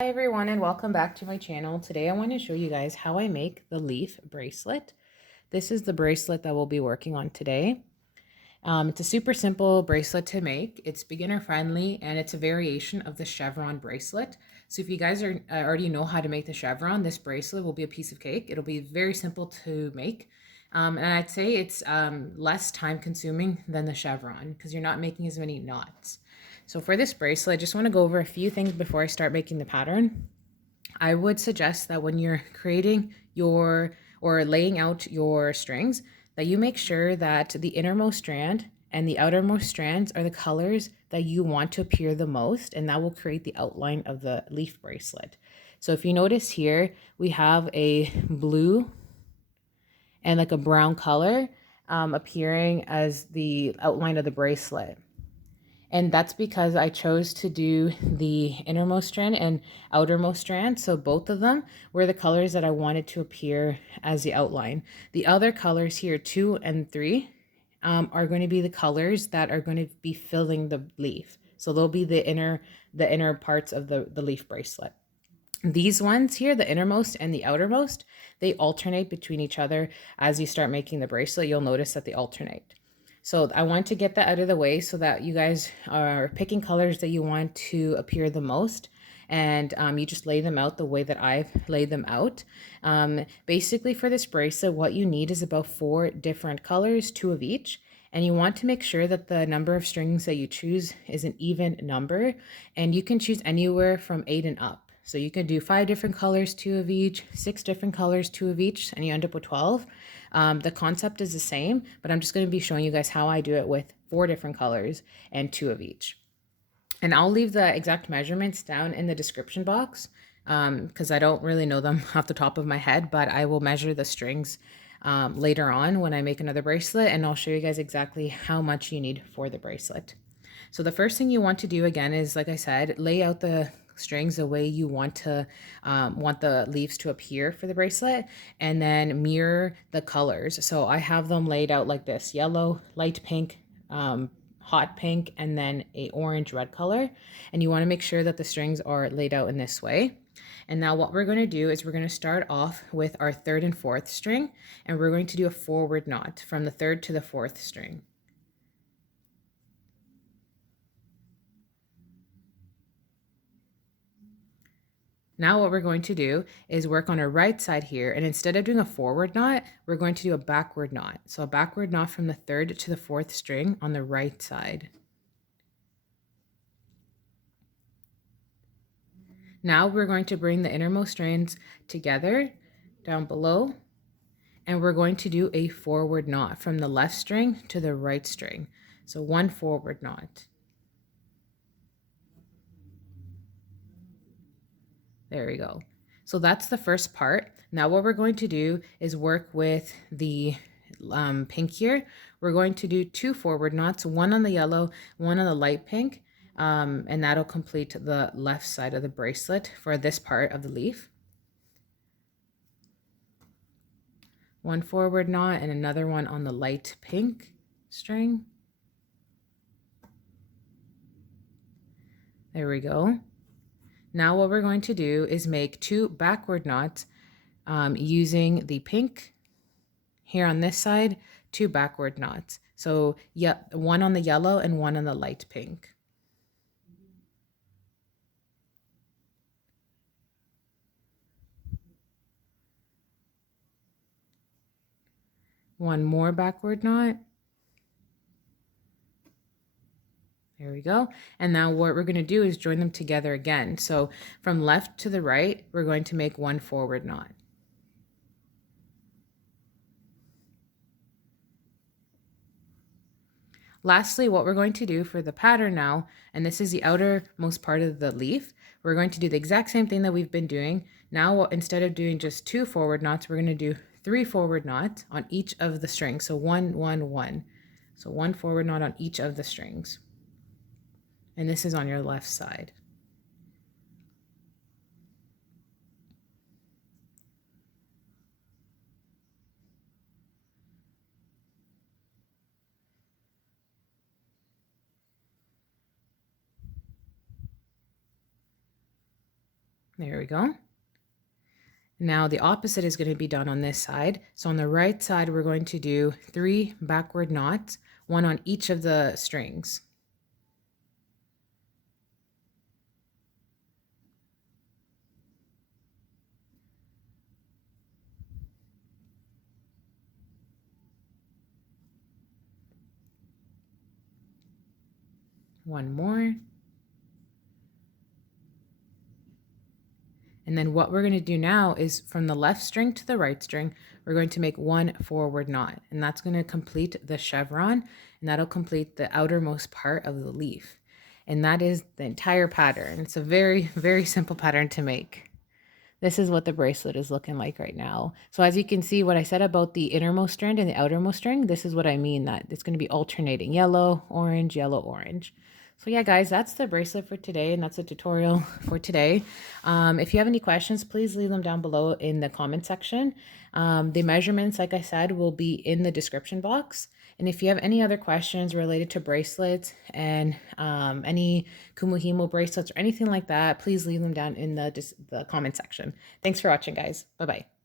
Hi everyone and welcome back to my channel. Today I want to show you guys how I make the leaf bracelet. This is the bracelet that we'll be working on today. It's a super simple bracelet to make. It's beginner friendly and it's a variation of the chevron bracelet. So if you guys already know how to make the chevron, this bracelet will be a piece of cake. It'll be very simple to make. And I'd say it's less time consuming than the chevron because you're not making as many knots. So for this bracelet, I just want to go over a few things before I start making the pattern. I would suggest that when you're creating your or laying out your strings, that you make sure that the innermost strand and the outermost strands are the colors that you want to appear the most, and that will create the outline of the leaf bracelet. So if you notice here, we have a blue and like a brown color appearing as the outline of the bracelet. And that's because I chose to do the innermost strand and outermost strand. So both of them were the colors that I wanted to appear as the outline. The other colors here, 2 and 3, are going to be the colors that are going to be filling the leaf. So they'll be the inner parts of the leaf bracelet. These ones here, the innermost and the outermost, they alternate between each other. As you start making the bracelet, you'll notice that they alternate. So I want to get that out of the way so that you guys are picking colors that you want to appear the most. And you just lay them out the way that I've laid them out. Basically for this bracelet, what you need is about 4 different colors, 2 of each. And you want to make sure that the number of strings that you choose is an even number. And you can choose anywhere from 8 and up. So you can do 5 different colors, 2 of each, 6 different colors, 2 of each, and you end up with 12. The concept is the same, but I'm just going to be showing you guys how I do it with 4 different colors and 2 of each. And I'll leave the exact measurements down in the description box because I don't really know them off the top of my head, but I will measure the strings later on when I make another bracelet, and I'll show you guys exactly how much you need for the bracelet. So the first thing you want to do again is, like I said, lay out the strings the way you want the leaves to appear for the bracelet, and then mirror the colors. So I have them laid out like this: yellow, light pink, hot pink, and then a orange red color. And you want to make sure that the strings are laid out in this way. And now what we're going to do is we're going to start off with our 3rd and 4th string, and we're going to do a forward knot from the 3rd to the 4th string. Now what we're going to do is work on our right side here, and instead of doing a forward knot, we're going to do a backward knot. So a backward knot from the 3rd to the 4th string on the right side. Now we're going to bring the innermost strands together down below, and we're going to do a forward knot from the left string to the right string. So 1 forward knot. There we go. So that's the first part. Now what we're going to do is work with the pink here. We're going to do 2 forward knots, 1 on the yellow, 1 on the light pink, and that'll complete the left side of the bracelet for this part of the leaf. 1 forward knot and another one on the light pink string. There we go. Now what we're going to do is make 2 backward knots using the pink here on this side, 2 backward knots. So yeah, 1 on the yellow and 1 on the light pink. One more backward knot. There we go. And now what we're going to do is join them together again. So from left to the right, we're going to make 1 forward knot. Lastly, what we're going to do for the pattern now, and this is the outermost part of the leaf, we're going to do the exact same thing that we've been doing. Now, instead of doing just 2 forward knots, we're going to do 3 forward knots on each of the strings. So 1, 1, 1. So 1 forward knot on each of the strings. And this is on your left side. There we go. Now the opposite is going to be done on this side. So on the right side, we're going to do 3 backward knots, one on each of the strings. One more. And then what we're going to do now is from the left string to the right string, we're going to make 1 forward knot, and that's going to complete the chevron, and that'll complete the outermost part of the leaf. And that is the entire pattern. It's a very, very simple pattern to make. This is what the bracelet is looking like right now. So as you can see, what I said about the innermost strand and the outermost string, this is what I mean, that it's going to be alternating yellow, orange, yellow, orange. So yeah, guys, that's the bracelet for today, and that's the tutorial for today. If you have any questions, please leave them down below in the comment section. The measurements, like I said, will be in the description box. And if you have any other questions related to bracelets and any Kumuhimo bracelets or anything like that, please leave them down in the comment section. Thanks for watching, guys. Bye-bye.